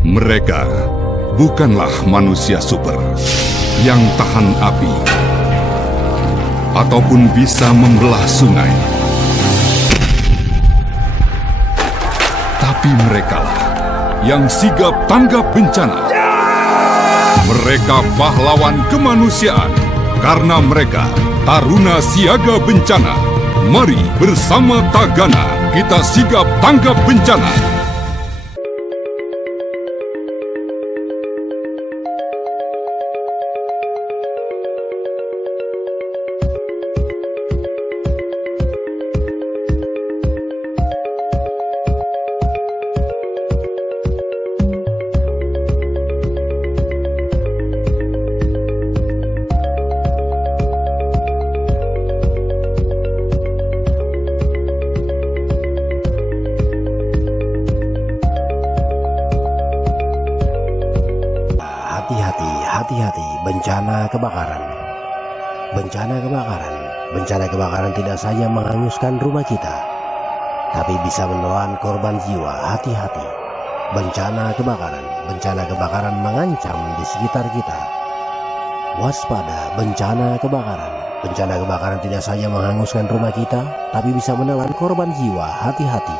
Mereka bukanlah manusia super yang tahan api ataupun bisa membelah sungai. Tapi merekalah yang sigap tanggap bencana. Mereka pahlawan kemanusiaan karena mereka taruna siaga bencana. Mari bersama Tagana kita sigap tanggap bencana. Hati-hati, bencana kebakaran. Bencana kebakaran tidak saja menghanguskan rumah kita, tapi bisa menelan korban jiwa. Hati-hati, bencana kebakaran mengancam di sekitar kita. Waspada, bencana kebakaran. Bencana kebakaran tidak saja menghanguskan rumah kita, tapi bisa menelan korban jiwa. Hati-hati,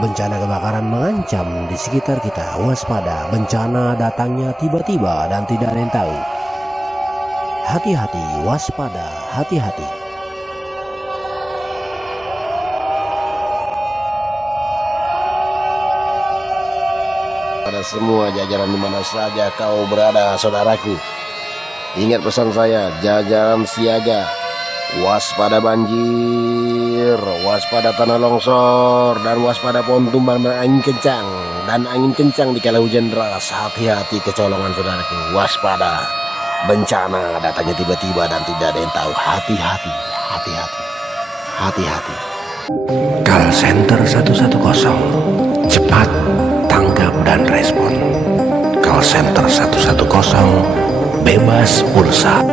bencana kebakaran mengancam di sekitar kita. Waspada, bencana datangnya tiba-tiba dan tidak ada yang tahu. Hati-hati, waspada, hati-hati. Pada semua jajaran di mana saja kau berada, saudaraku, ingat pesan saya, jajaran siaga. Waspada banjir, waspada tanah longsor, dan waspada pohon tumbang dan angin kencang. Dan angin kencang di kala hujan deras. Hati-hati kecolongan, saudaraku. Waspada, bencana datangnya tiba-tiba dan tidak ada yang tahu. Hati-hati, hati-hati, hati-hati. Call Center 110, cepat, tanggap dan respon. Call Center 110, bebas pulsa.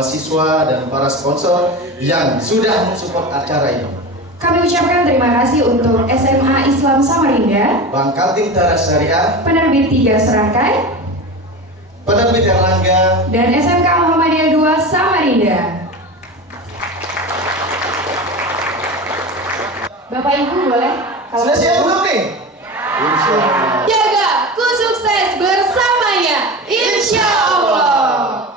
Siswa dan para sponsor yang sudah mensupport acara ini. Kami ucapkan terima kasih untuk SMA Islam Samarinda, Bank Kaltim Taras Syariah, Penerbit 3 Serangkai, Penerbit Erlangga, dan SMK Muhammadiyah 2 Samarinda. Bapak Ibu boleh? Sudah siap belum nih? Jaga, ku sukses bersamanya, insya Allah.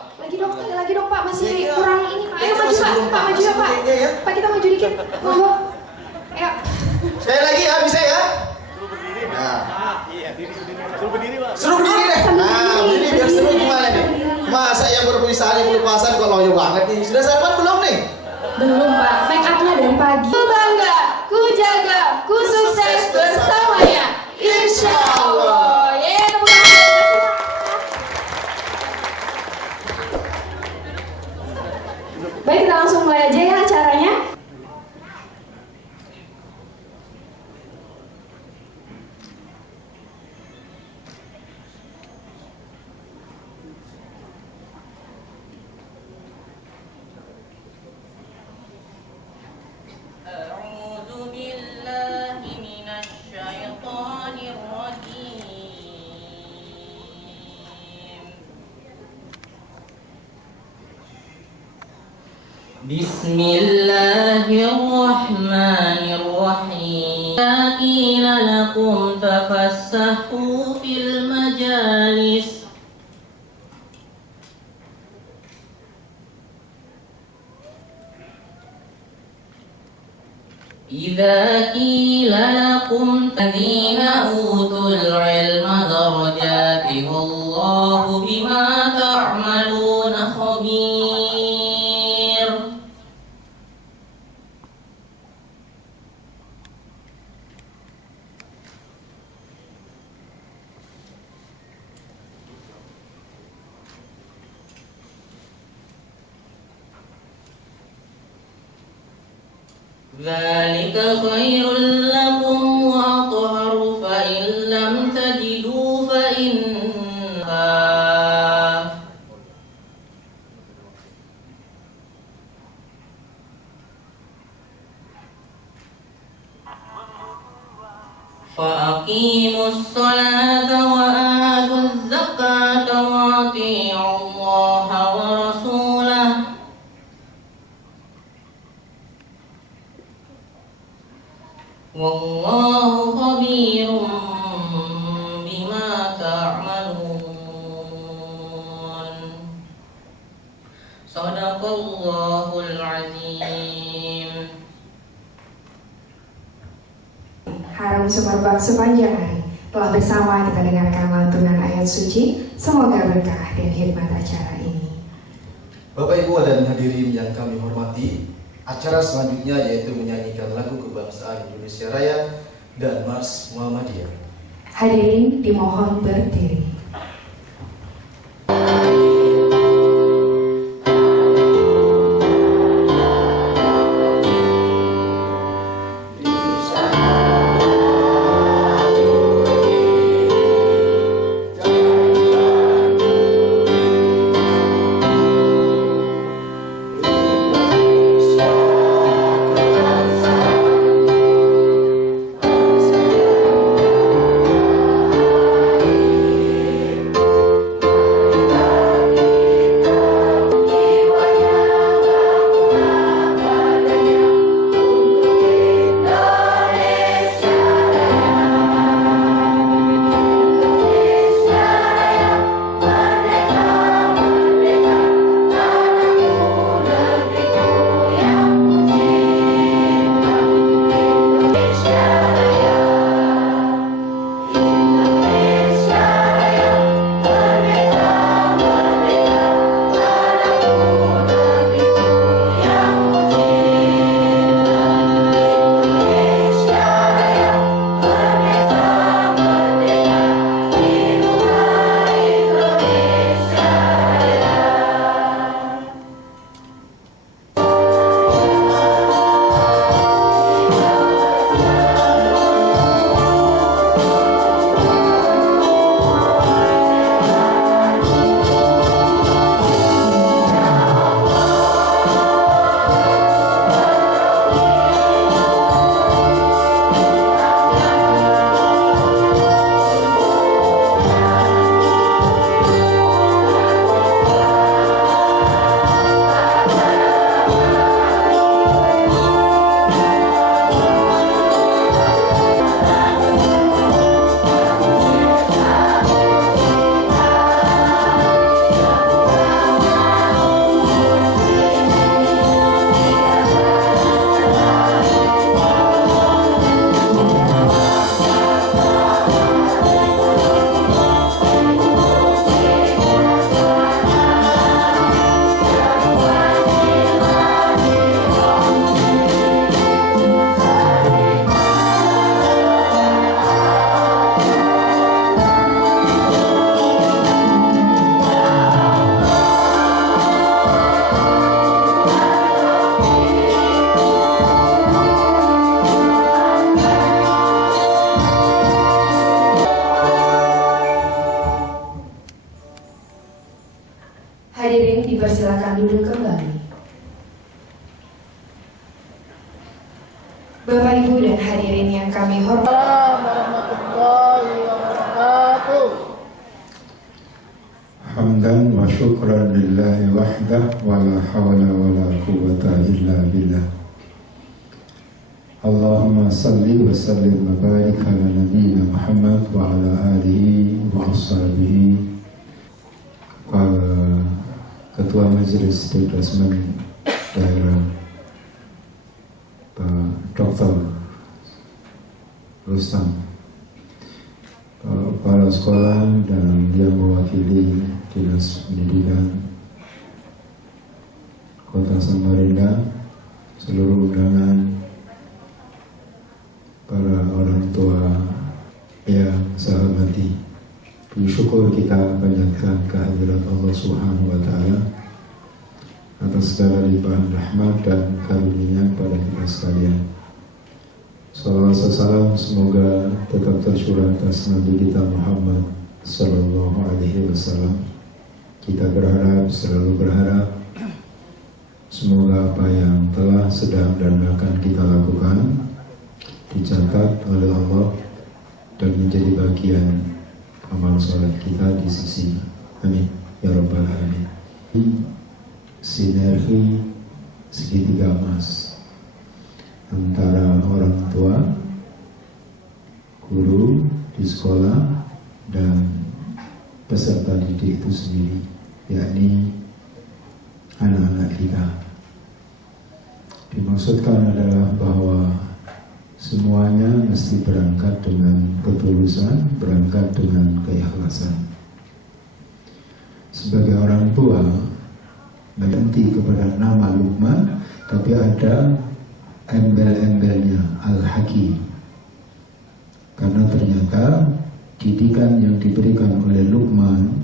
Lagi dong Pak, masih kurang ini. Ayo maju Pak, maju ya Pak. Pak kita maju dikit, monggo. Ayo. Sekali lagi ya, bisa ya? Nah. Suruh berdiri deh. Nah, berdiri biar seru gimana nih? Masa yang berpuisaan yang pelupasan kok loyo banget nih? Sudah sarapan belum nih? Belum Pak, make up-nya dari pagi. Ku bangga, ku jaga, ku sukses bersamanya, insya Allah. Baik, kita langsung mulai aja ya acaranya. Bismillahirrahmanirrahim. Qila lakum tafassahu fil majalis. Idza qila lakum tadina utul ilma darajati wallahu bima ta'maluna khabir. ذلك خير لكم وأطهر فإن لم تجدوا فأقيموا الصلاة وآتوا الزكاة وأطيعوا الله ورسوله والله خبير بما تعملون صدق الله العظيم. Harum semerbak sepanjang hari telah bersama kita dengarkan lantunan ayat suci. Semoga berkah dan hikmat acara ini. Bapak Ibu dan hadirin yang kami hormati, acara selanjutnya yaitu menyanyikan lagu kebangsaan Indonesia Raya dan Mars Muhammadiyah. Hadirin dimohon berdiri. Hadirin dipersilakan duduk kembali. Bapak Ibu dan hadirin yang kami hormati. Hamdan wa syukran lillahi wahdah wa la hawla wa la quwwata illa billah. Allahumma salli wa sallim wa barik ala nabiyyina Muhammad wa ala alihi wa ashabihi. Ketua Majelis Departemen Daerah Pak Dr. Rustam, kepala sekolah dan yang mewakili Dinas Pendidikan Kota Samarinda, seluruh undangan, para orang tua yang saya hormati. Puji syukur kita panjatkan kehadirat Allah Subhanahu wa Ta'ala atas segala limpahan rahmat dan karunia pada kita sekalian. Salawat salam semoga tetap tercurah atas Nabi kita Muhammad Sallallahu Alaihi Wasallam. Kita selalu berharap semoga apa yang telah, sedang, dan akan kita lakukan dicatat oleh Allah dan menjadi bagian amal sholat kita di sisi. Amin ya Rabbal Alamin. Sinergi segitiga emas antara orang tua, guru di sekolah, dan peserta didik itu sendiri, yakni anak-anak kita. Dimaksudkan adalah bahwa semuanya mesti berangkat dengan ketulusan, berangkat dengan keikhlasan. Sebagai orang tua, berhenti kepada nama Luqman, tapi ada embel-embelnya Al-Hakim. Karena ternyata didikan yang diberikan oleh Luqman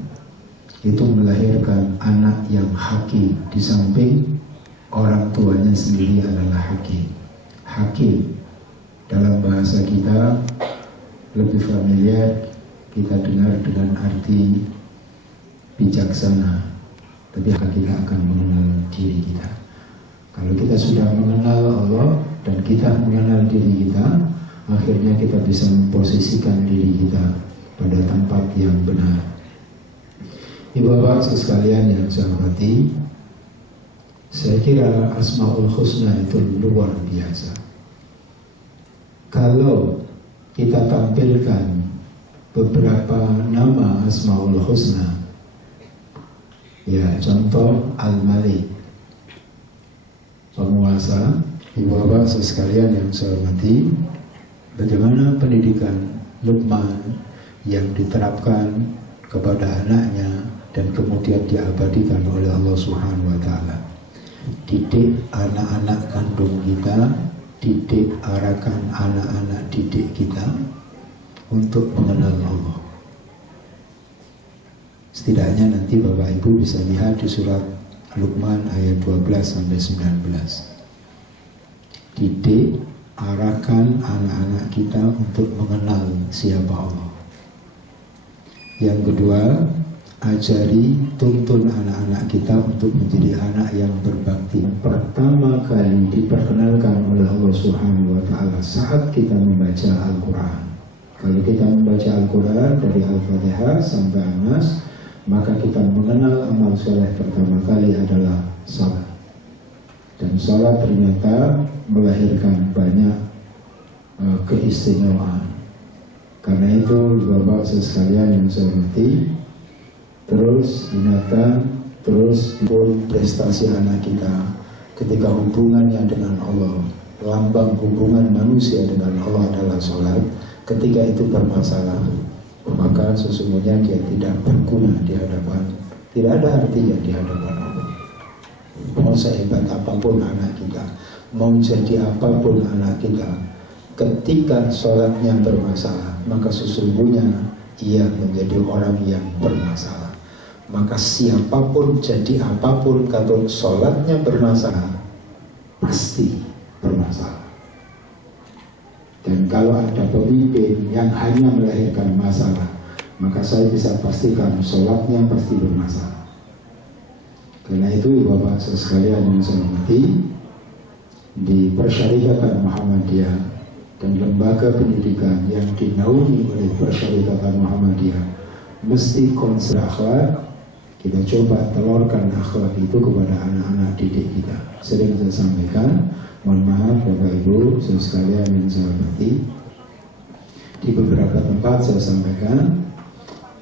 itu melahirkan anak yang hakim, di samping orang tuanya sendiri adalah hakim. Hakim dalam bahasa kita lebih familiar, kita dengar dengan arti bijaksana, tapi kita akan mengenal diri kita. Kalau kita sudah mengenal Allah dan kita mengenal diri kita, akhirnya kita bisa memposisikan diri kita pada tempat yang benar. Ibu-bapak sekalian yang saya hormati, saya kira Asmaul Husna itu luar biasa. Kalau kita tampilkan beberapa nama Asmaul Husna, ya contoh Al-Malik, penguasa. Ibu-bapak sekalian yang saya hormati, bagaimana pendidikan Luqman yang diterapkan kepada anaknya dan kemudian diabadikan oleh Allah Subhanahu wa Ta'ala. Didik anak-anak kandung kita, didik, arahkan anak-anak didik kita untuk mengenal Allah. Setidaknya nanti Bapak Ibu bisa lihat di surat Luqman ayat 12-19. Didik, arahkan anak-anak kita untuk mengenal siapa Allah. Yang kedua, ajari, tuntun anak-anak kita untuk menjadi anak yang berbakti. Pertama kali diperkenalkan oleh Allah Subhanahu wa Ta'ala saat kita membaca Al-Quran. Kalau kita membaca Al-Quran dari Al-Fatihah sampai An-Nas, maka kita mengenal amal soleh pertama kali adalah salat. Dan salat ternyata melahirkan banyak keistimewaan. Karena itu Bapak sekalian yang saya hormati, terus ingatkan, terus pun prestasi anak kita ketika hubungannya dengan Allah, lambang hubungan manusia dengan Allah adalah sholat. Ketika itu bermasalah, maka sesungguhnya dia tidak berguna di hadapan, tidak ada artinya di hadapan Allah. Mau sehebat apapun anak kita, mau jadi apapun anak kita, ketika sholatnya bermasalah, maka sesungguhnya ia menjadi orang yang bermasalah. Maka siapapun jadi apapun, kalau sholatnya bermasalah, pasti bermasalah. Dan kalau ada pemimpin yang hanya melahirkan masalah, maka saya bisa pastikan sholatnya pasti bermasalah. Karena itu Bapak sekalian yang saya hormati, di Persyarikatan Muhammadiyah dan lembaga pendidikan yang dinaungi oleh Persyarikatan Muhammadiyah mesti konsep akhlak. Kita coba telurkan akhlak itu kepada anak-anak didik kita. Sering saya sampaikan, mohon maaf Bapak Ibu sekalian yang saya hormati, di beberapa tempat saya sampaikan,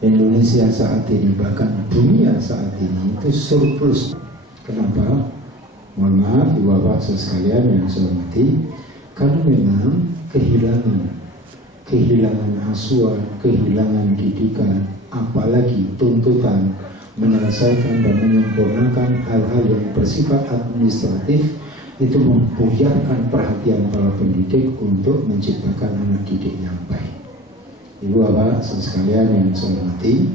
Indonesia saat ini, bahkan dunia saat ini itu surplus. Kenapa? Mohon maaf Bapak sekalian yang saya hormati, karena memang kehilangan asuhan, kehilangan didikan, apalagi tuntutan menyelesaikan dan menyempurnakan hal-hal yang bersifat administratif, itu membuyarkan perhatian para pendidik untuk menciptakan anak didik yang baik. Ibu bapak sekalian yang saya hormati,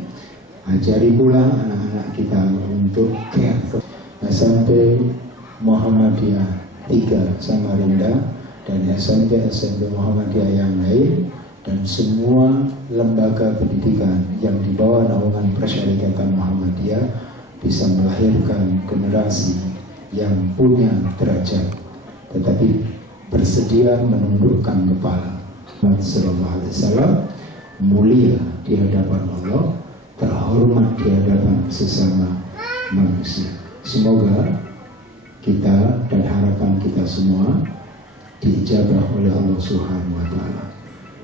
ajari pula anak-anak kita untuk care. SMP Muhammadiyah 3 Samarinda dan SMP Muhammadiyah yang lain, dan semua lembaga pendidikan yang di bawah naungan Persyarikatan Muhammadiyah bisa melahirkan generasi yang punya derajat tetapi bersedia menundukkan kepala. Muhammad sallallahu alaihi wasallam mulia di hadapan Allah, terhormat di hadapan sesama manusia. Semoga kita dan harapan kita semua diijabah oleh Allah Subhanahu wa taala.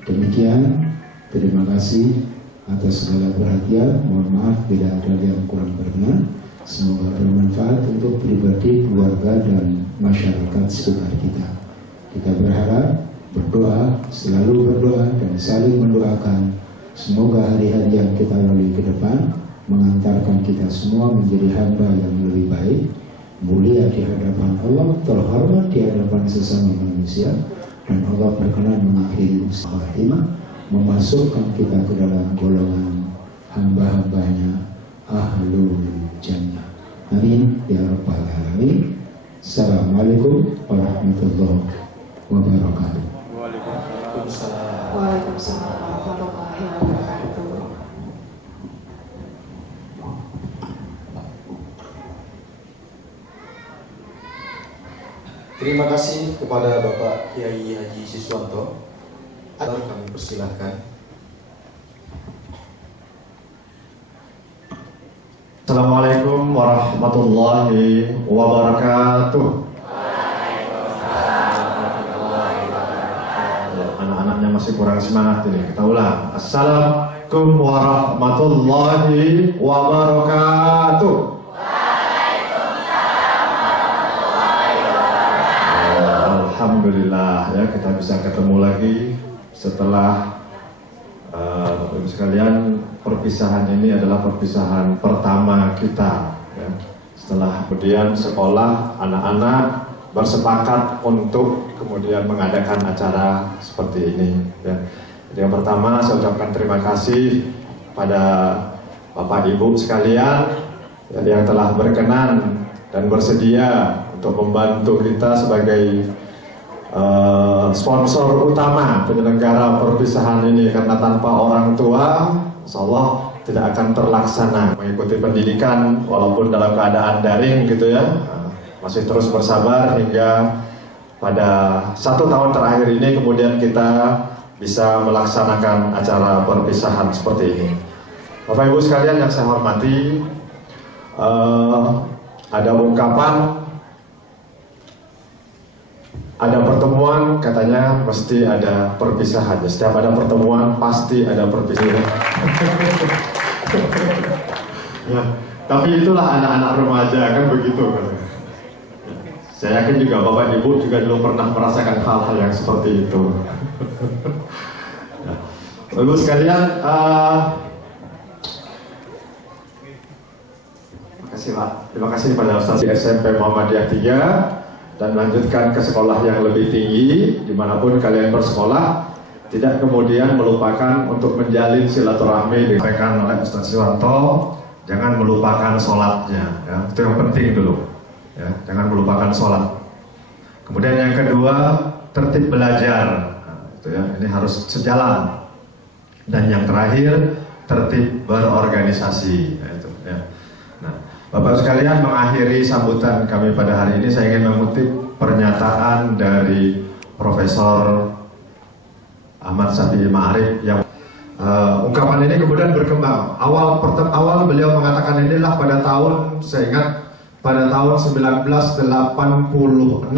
Demikian, terima kasih atas segala perhatian. Mohon maaf bila ada yang kurang berkenan. Semoga bermanfaat untuk pribadi, keluarga, dan masyarakat sekitar kita. Kita berharap, berdoa, selalu berdoa dan saling mendoakan. Semoga hari-hari yang kita lalui ke depan mengantarkan kita semua menjadi hamba yang lebih baik, mulia di hadapan Allah, terhormat di hadapan sesama manusia, dan Allah berkenan mengakhiri usaha khatimah, memasukkan kita ke dalam golongan hamba-hambanya Ahlul Jannah. Amin ya rabbal alamin. Assalamualaikum warahmatullahi wabarakatuh. Waalaikumsalam warahmatullahi wabarakatuh. Terima kasih kepada Bapak Kiai Haji Siswanto. Kami persilahkan. Assalamualaikum warahmatullahi wabarakatuh. Anak-anaknya masih kurang semangat ini. Kita ulang. Assalamualaikum warahmatullahi wabarakatuh. Alhamdulillah ya, kita bisa ketemu lagi setelah Bapak Ibu sekalian, perpisahan ini adalah perpisahan pertama kita ya. Setelah kemudian sekolah, anak-anak bersepakat untuk kemudian mengadakan acara seperti ini ya. Jadi yang pertama saya ucapkan terima kasih pada Bapak Ibu sekalian ya, yang telah berkenan dan bersedia untuk membantu kita sebagai sponsor utama penyelenggara perpisahan ini, karena tanpa orang tua insyaallah tidak akan terlaksana. Mengikuti pendidikan walaupun dalam keadaan daring gitu ya, masih terus bersabar hingga pada 1 tahun terakhir ini kemudian kita bisa melaksanakan acara perpisahan seperti ini. Bapak Ibu sekalian yang saya hormati, ada ungkapan, ada pertemuan katanya mesti ada perpisahan. Setiap ada pertemuan pasti ada perpisahan. Ya, tapi itulah anak-anak remaja kan begitu. Saya yakin juga Bapak Ibu juga dulu pernah merasakan hal-hal yang seperti itu. Ya. Bapak sekalian, makasih Pak. Terima kasih pada Ustaz SMP Muhammadiyah 3 dan melanjutkan ke sekolah yang lebih tinggi dimanapun kalian bersekolah, tidak kemudian melupakan untuk menjalin silaturahmi. Disampaikan oleh Ustaz Siswanto, jangan melupakan sholatnya ya. Itu yang penting dulu ya, jangan melupakan sholat. Kemudian yang kedua, tertib belajar nah, itu ya, ini harus sejalan. Dan yang terakhir, tertib berorganisasi ya, itu ya. Nah, Bapak sekalian, mengakhiri sambutan kami pada hari ini, saya ingin mengutip pernyataan dari Profesor Ahmad Syafi'i Ma'arif yang ungkapan ini kemudian berkembang. Awal beliau mengatakan inilah pada tahun, saya ingat pada tahun 1986.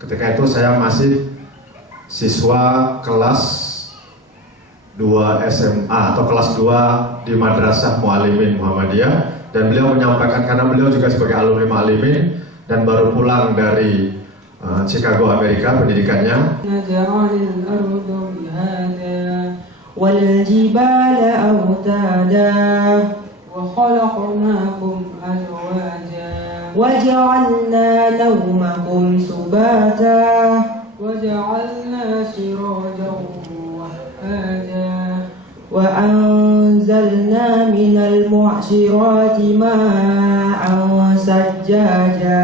Ketika itu saya masih siswa kelas 2 SMA atau kelas 2 di Madrasah Muallimin Muhammadiyah. Dan beliau menyampaikan, karena beliau juga sebagai alumni Muallimin dan baru pulang dari Chicago, Amerika pendidikannya. وأنزلنا من المعصرات ماء ثجاجا jajan.